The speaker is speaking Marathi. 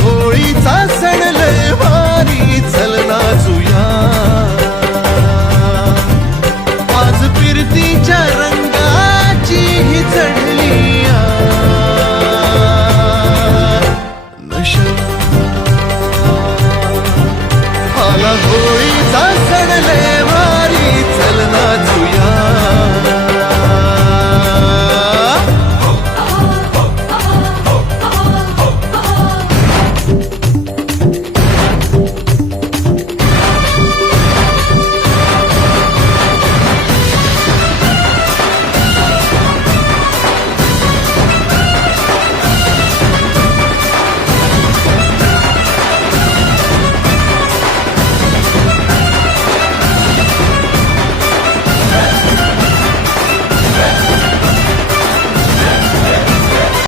होळीचा सण लय भारी चल नाचूया आज फिरतीच्या रंगाची ही चढली आला होळी